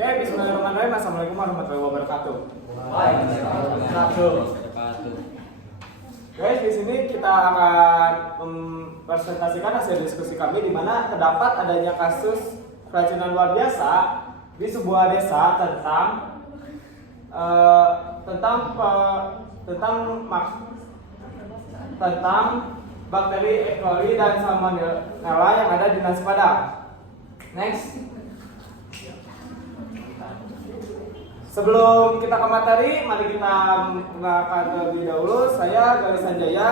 Oke, bismillahirrahmanirrahim. Assalamualaikum warahmatullahi wabarakatuh. Guys, di sini kita akan mempresentasikan hasil diskusi kami di mana terdapat adanya kasus keracunan luar biasa di sebuah desa tentang bakteri E. coli dan salmonella yang ada di nasi padang. Next. Sebelum kita ke materi, mari kita mengenalkan terlebih dahulu. Saya Gali Sanjaya.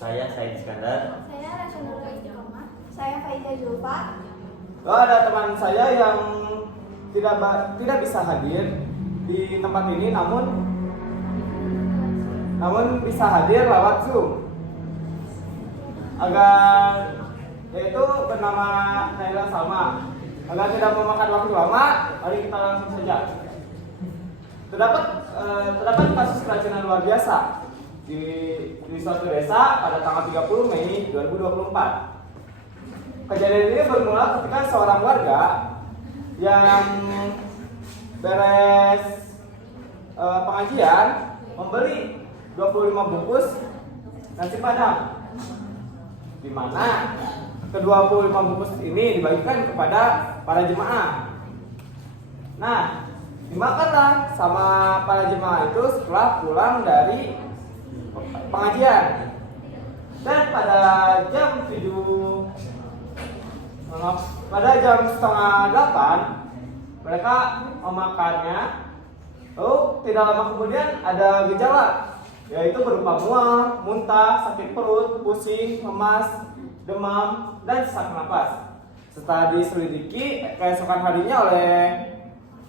Saya Said Iskandar. Saya Rasional Istiqomah. Saya Faiza Zulfa. Ada teman saya yang tidak bisa hadir di tempat ini, namun bisa hadir lewat Zoom. Yaitu bernama Naila Salma. Agar tidak memakan waktu lama, mari kita langsung saja. Terdapat kasus keracunan luar biasa di suatu desa pada tanggal 30 Mei 2024. Kejadian ini bermula ketika seorang warga yang beres pengajian membeli 25 bungkus nasi padang, di mana ke-25 bungkus ini dibagikan kepada para jemaah. Nah, dimakanlah sama para jemaah itu setelah pulang dari pengajian. Dan pada jam 7:30 mereka memakannya. Lalu tidak lama kemudian ada gejala, yaitu berupa mual, muntah, sakit perut, pusing, lemas, demam, dan sesak napas. Setelah diselidiki keesokan harinya oleh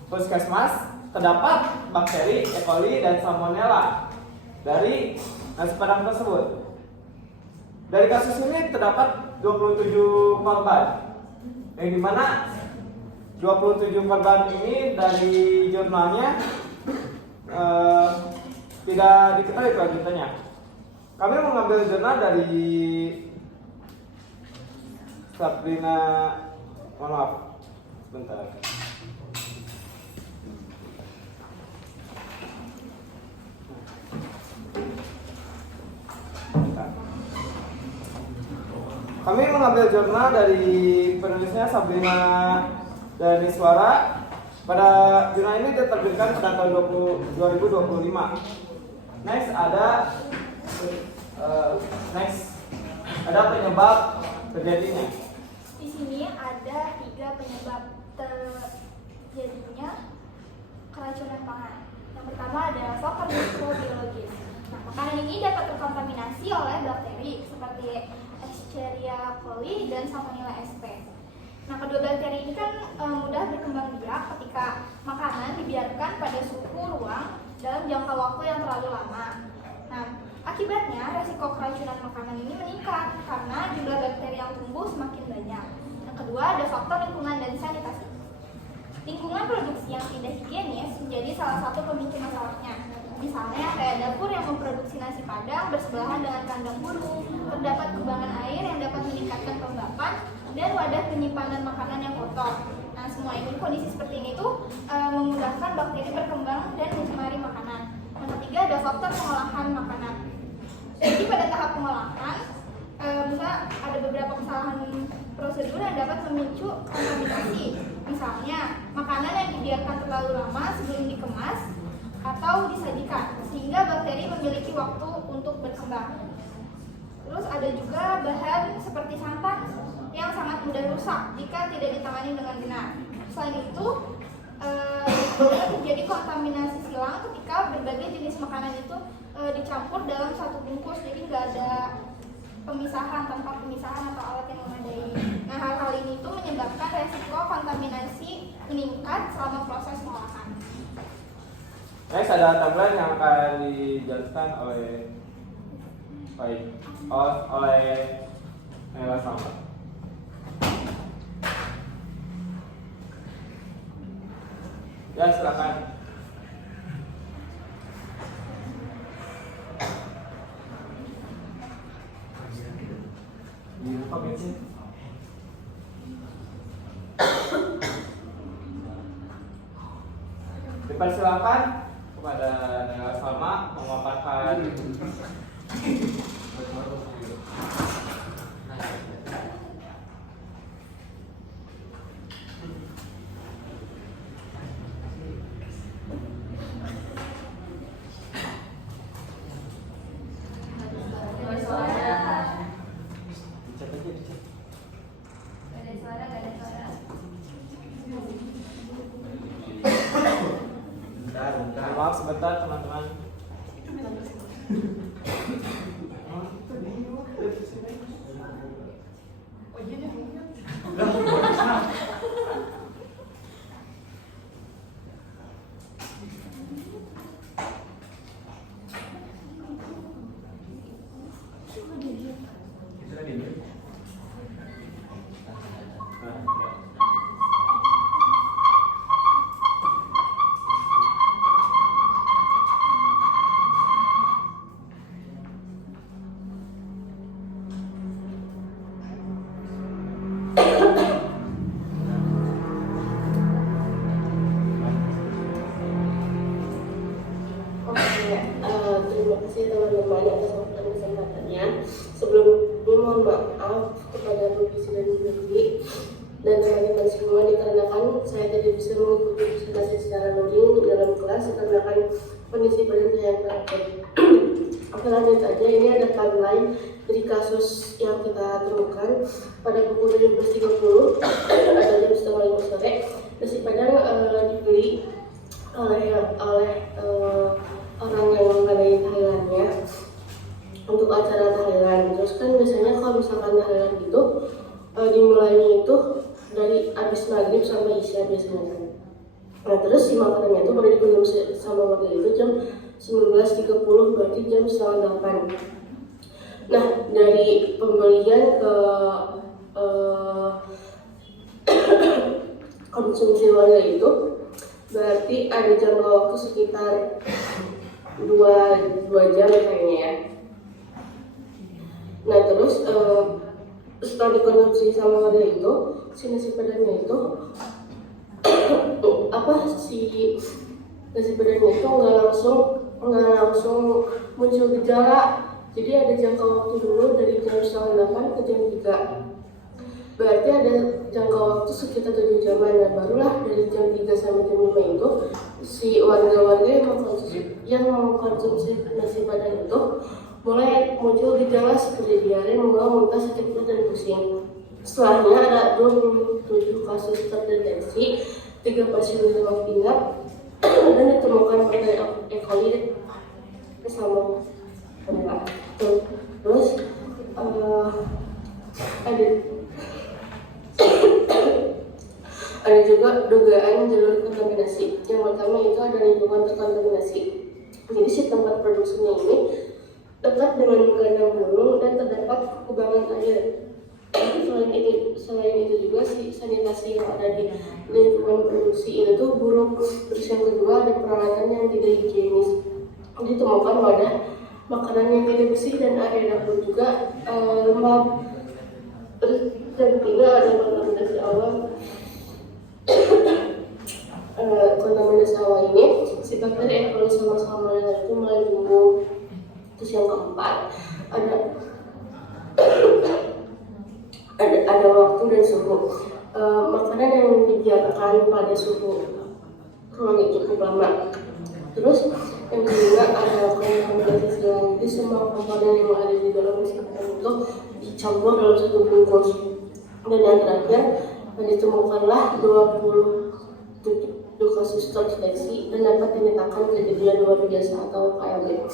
Puskesmas, terdapat bakteri E. coli dan salmonella dari nasi padang tersebut. Dari kasus ini terdapat 27 korban, yang dimana 27 korban ini dari jurnalnya tidak diketahui kelanjutannya. Kami mengambil jurnal dari Sabrina, mohon maaf, sebentar. Kami mengambil jurnal dari penulisnya Sabrina dari Suara. Pada jurnal ini diterbitkan pada tahun 2025. Next ada penyebab terjadinya. Di sini ada 3 penyebab terjadinya keracunan pangan. Yang pertama ada faktor mikrobiologis. Nah, makanan ini dapat terkontaminasi oleh bakteri seperti Escherichia coli dan Salmonella sp. Nah, kedua bakteri ini kan mudah berkembang biak ketika makanan dibiarkan pada suhu ruang dalam jangka waktu yang terlalu lama. Nah, akibatnya resiko keracunan makanan ini meningkat karena jumlah bakteri yang tumbuh semakin banyak. Yang kedua ada faktor lingkungan dan sanitasi. Lingkungan produksi yang tidak higienis menjadi salah satu pemicu masalahnya. Misalnya kayak dapur yang memproduksi nasi padang bersebelahan dengan kandang burung, terdapat kubangan air yang dapat meningkatkan kelembapan, dan wadah penyimpanan makanan yang kotor. Nah, semua ini kondisi seperti ini tuh memudahkan bakteri berkembang dan mencemari makanan. Yang ketiga ada faktor pengolahan makanan. Jadi pada tahap pengolahan bisa ada beberapa kesalahan prosedur yang dapat memicu kontaminasi. Misalnya makanan yang dibiarkan terlalu lama sebelum dikemas atau disajikan, sehingga bakteri memiliki waktu untuk berkembang. Terus ada juga bahan seperti santan yang sangat mudah rusak jika tidak ditangani dengan benar. Selain itu, terjadi kontaminasi silang ketika berbagai jenis makanan itu dicampur dalam satu bungkus, jadi nggak ada tanpa pemisahan atau alat yang memadai. Nah, hal-hal ini itu menyebabkan resiko kontaminasi meningkat selama proses pengolahan. Next ada tagline yang akan dijelaskan oleh Naila Salma. Ya, silakan. Dipersilakan kepada Nela Salma memaparkan maaf sebentar teman-teman. Terima kasih teman-teman atas waktu dan kesempatannya. Sebelumnya mohon maaf kepada Provisi dan Juri dan teman-teman semua dikarenakan saya tidak bisa mengikuti presentasi secara luring dalam kelas dikarenakan kondisi badan saya yang sakit. Oke, lanjut aja. Ini ada timeline dari kasus yang kita temukan pada pukul 12.30 atau jam setengah 5 sore. Nasi Padang dibeli oleh orang yang mengadain tahlilannya untuk acara tahlilan. Terus kan biasanya kalau misalkan tahlilan itu dimulainya itu dari abis maghrib sampai isya biasanya kan. Nah terus si makanannya itu baru diminum sama warga itu jam 19.30, berarti jam setengah 8. Nah dari pembelian ke konsumsi warga itu berarti ada jangka waktu sekitar 2 jam kayaknya ya. Nah terus setelah dikonsumsi sama warga itu si nasi padangnya itu si nasi padangnya itu nggak langsung muncul gejala. Jadi ada jangka waktu dulu dari jam setengah 8 ke jam 3. Berarti ada jangka waktu sekitar 7 jaman, dan barulah dari jam 3 sampai jam 5 itu si warga-warga yang mengkonsumsi nasi padang itu mulai muncul gejala seperti diare, mual, muntah, sakit perut, dan pusing. Setelahnya ada 27 kasus terdeteksi, 3 pasien dirawat inap dan ditemukan pada E. coli bersama mereka. Terus ada juga dugaan jalur kontaminasi. Yang pertama itu ada lingkungan terkontaminasi. Jadi si tempat produksinya ini dekat dengan kandang burung dan terdapat kubangan air. Selain itu juga si sanitasi yang ada di lingkungan produksi itu tuh buruk. Terus yang kedua ada peralatan yang tidak higienis. Ditemukan wadah makanan yang tidak bersih dan area dapur juga lembab. Terus yang ketiga ada kontaminasi awal. Kontaminasi awal ini si bakteri E. coli sama salmonella itu mulai tumbuh. Terus yang keempat ada waktu dan suhu. Makanan yang dibiarkan pada suhu ruang yang cukup lama. Terus yang kedua ada kontaminasi silang. Jadi semua komponen yang ada di dalam nasi padang itu dicampur dalam satu bungkus. Dan yang terakhir ditemukanlah 27 kasus terdeteksi dan dapat dinyatakan kejadian luar biasa atau KLB.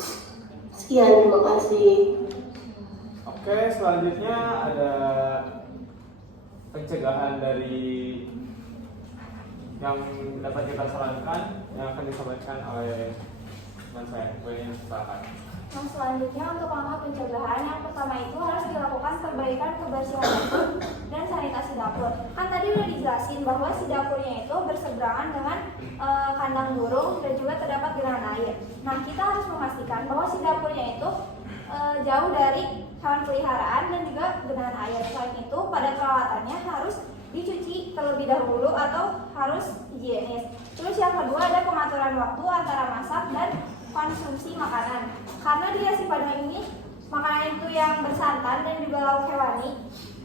Sekian, terima kasih. Oke, selanjutnya ada pencegahan dari yang dapat kita sarankan yang akan disampaikan oleh teman saya. Boleh silakan. Nah, selanjutnya untuk langkah pencegahan yang pertama itu harus dilakukan perbaikan kebersihan dapur dan sanitasi dapur. Kan tadi udah dijelasin bahwa si dapurnya itu berseberangan dengan kandang burung dan juga terdapat genangan air. Nah, kita harus memastikan bahwa si dapurnya itu jauh dari hewan peliharaan dan juga genangan air. Selain itu, pada peralatannya harus dicuci terlebih dahulu atau harus higienis. Terus yang kedua ada pengaturan waktu antara masak dan konsumsi makanan. Karena di nasi padang ini makanan itu yang bersantan dan juga lauk hewani,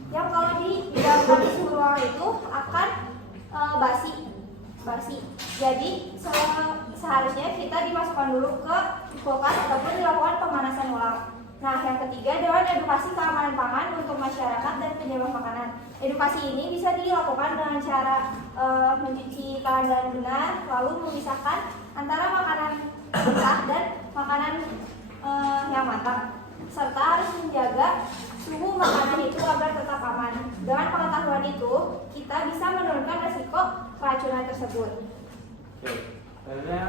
yang kalau didiamkan di suhu ruangan itu akan basi. Jadi seharusnya kita dimasukkan dulu ke kulkas ataupun dilakukan pemanasan ulang. Nah, yang ketiga adalah edukasi keamanan pangan untuk masyarakat dan penyebab makanan. Edukasi ini bisa dilakukan dengan cara mencuci tangan dengan benar, lalu memisahkan antara makanan mentah dan makanan yang matang, serta harus menjaga suhu makanan itu agar tetap aman. Dengan pengetahuan itu, kita bisa menurunkan resiko keracunan tersebut. Oke, akhirnya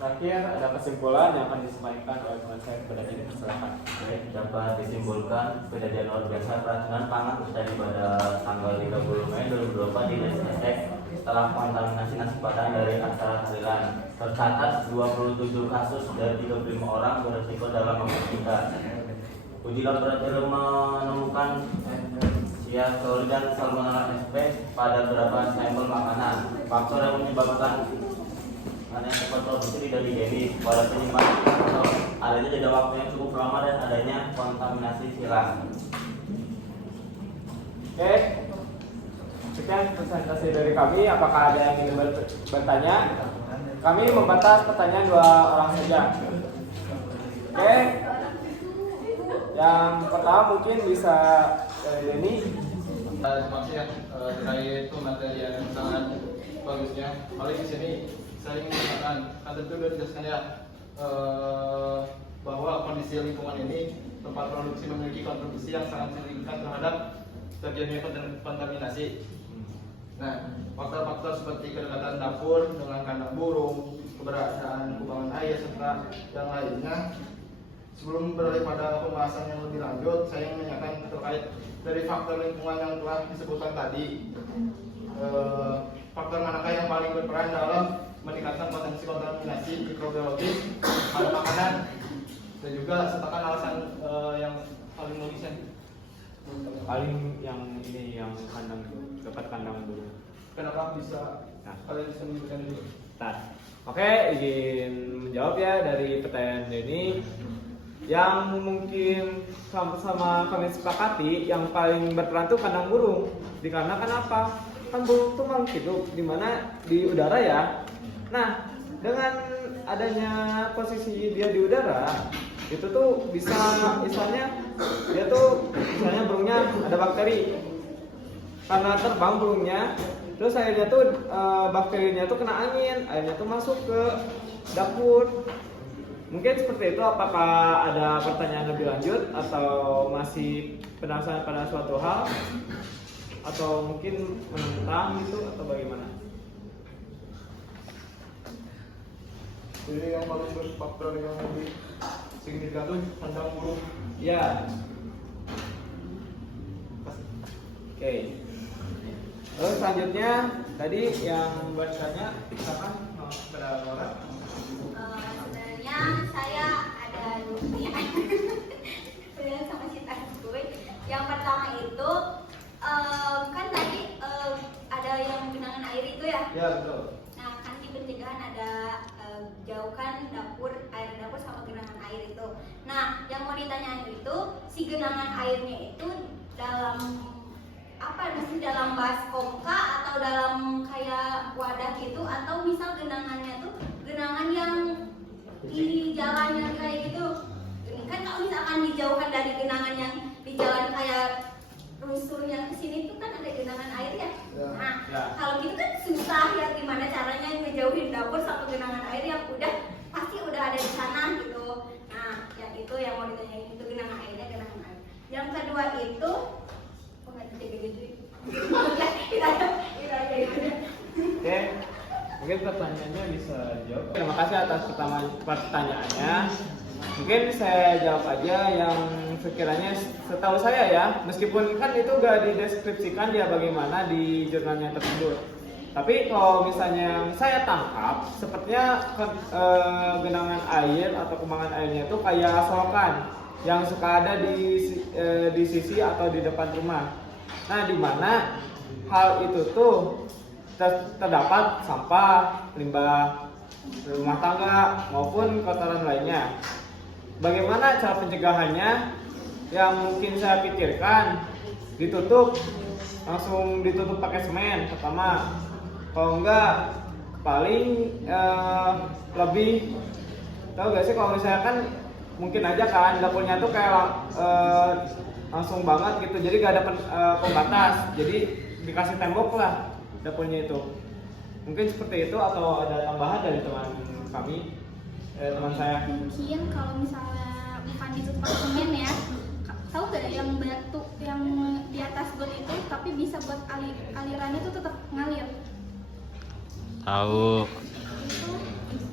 terakhir ada kesimpulan yang akan disampaikan oleh teman saya kepada ini, silakan. Baik, dapat disimpulkan kejadian luar biasa keracunan pangan terjadi pada tanggal 30 Mei 2024 di Desa Estek setelah kontaminasi nasi padang dari acara tahlilan. Tercatat 27 kasus dari 35 orang beresiko dalam membersihkan. Uji laboratorium menemukan Coli dan Salmonella sp pada beberapa sampel makanan. Faktor yang menyebabkan adanya cepat produksi tidak higienis, pada penyimpanan atau adanya jeda waktu yang cukup lama dan adanya kontaminasi silang. Oke, sekian presentasi dari kami. Apakah ada yang ingin bertanya? Kami membatas pertanyaan 2 orang saja. Oke, yang pertama mungkin bisa dari Denny. Terima kasih ya terkait materi yang sangat bagusnya. Paling di sini saya ingin mengatakan, tentu sudah dijelaskan ya bahwa kondisi lingkungan ini tempat produksi memiliki kontribusi yang sangat signifikan terhadap terjadinya kontaminasi. Nah, faktor-faktor seperti kedekatan dapur dengan kandang burung, keberadaan kubangan air serta yang lainnya. Sebelum beralih pada pembahasan yang lebih lanjut, saya ingin menanyakan terkait dari faktor lingkungan yang telah disebutkan tadi. Faktor manakah yang paling berperan dalam meningkatkan potensi kontaminasi mikrobiologis pada makanan, dan juga sertakan alasan yang paling logisnya. Paling yang ini yang kandang dekat kandang dulu. Kenapa bisa kalian bisa menyebutkan ini? Oke, izin menjawab ya dari pertanyaan Denny. Yang mungkin sama-sama kami sepakati yang paling berperan itu kandang burung. Dikarenakan apa? Kan burung itu makhluk hidup di mana di udara ya. Nah, dengan adanya posisi dia di udara, itu tuh bisa misalnya dia tuh misalnya burungnya ada bakteri. Karena terbang burungnya, terus akhirnya tuh bakterinya tuh kena angin, akhirnya tuh masuk ke dapur. Mungkin seperti itu. Apakah ada pertanyaan lebih lanjut atau masih penasaran pada suatu hal, atau mungkin menentang gitu atau bagaimana? Jadi yang paling berfaktor yang lebih signifikan itu kandang burung. Ya. Oke. Terus selanjutnya tadi yang bertanya silakan kepada Laura. Sebenarnya saya ada dua ya sama Cita Kuy. Yang pertama itu kan tadi ada yang genangan air itu ya. Ya, betul. Nah, kan di pencegahan ada jauhkan air dapur sama genangan air itu. Nah, yang mau ditanyain itu si genangan airnya itu dalam apa sih, dalam baskom kah atau dalam kayak wadah gitu, atau misal genangannya tuh genangan yang di jalannya kayak gitu. Kan kalau misalkan dijauhkan dari genangan yang di jalan kayak rusuh yang kesini tuh kan ada genangan air ya. Nah, kalau gitu kan susah ya gimana caranya ngejauhin dapur sama genangan air yang pasti udah ada di sana gitu. Nah, yang itu yang mau ditanyain itu genangan airnya, genangan air. Yang kedua itu Oke, mungkin pertanyaannya bisa dijawab. Terima kasih atas pertanyaannya. Mungkin saya jawab aja yang sekiranya setahu saya ya, meskipun kan itu gak dideskripsikan dia bagaimana di jurnalnya tersebut. Tapi kalau misalnya yang saya tangkap, sepertinya genangan air atau kubangan airnya itu kayak solokan yang suka ada di sisi atau di depan rumah. Nah, di mana hal itu tuh terdapat sampah, limbah rumah tangga maupun kotoran lainnya. Bagaimana cara pencegahannya? Yang mungkin saya pikirkan langsung ditutup pakai semen pertama. Kalau enggak paling lebih tahu gak sih, kalau misalnya kan mungkin aja kan dapurnya tuh kayak langsung banget gitu, jadi gak ada pembatas, jadi dikasih tembok lah dapurnya itu. Mungkin seperti itu, atau ada tambahan dari teman kami, teman saya? Mungkin kalau misalnya bukan ditutup pakai semen ya, tahu gak yang batu yang di atas got itu tapi bisa buat alirannya tuh tetap ngalir. Tahu. Itu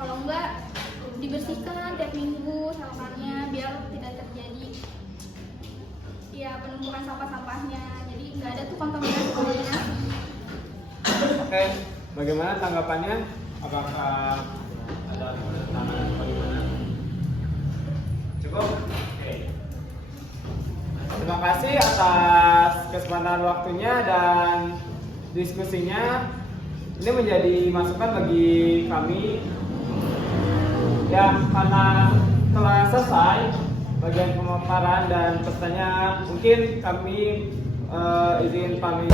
kalau enggak dibersihkan tiap minggu sampahnya biar tidak terjadi ya penumpukan sampah-sampahnya, jadi nggak ada tuh kontaminasi. Oke, bagaimana tanggapannya? Apakah ada tantangan bagaimana? Cukup? Oke. Terima kasih atas kesempatan waktunya dan diskusinya. Ini menjadi masukan bagi kami ya, karena telah selesai bagian pemaparan dan pertanyaan, mungkin kami izin pamit.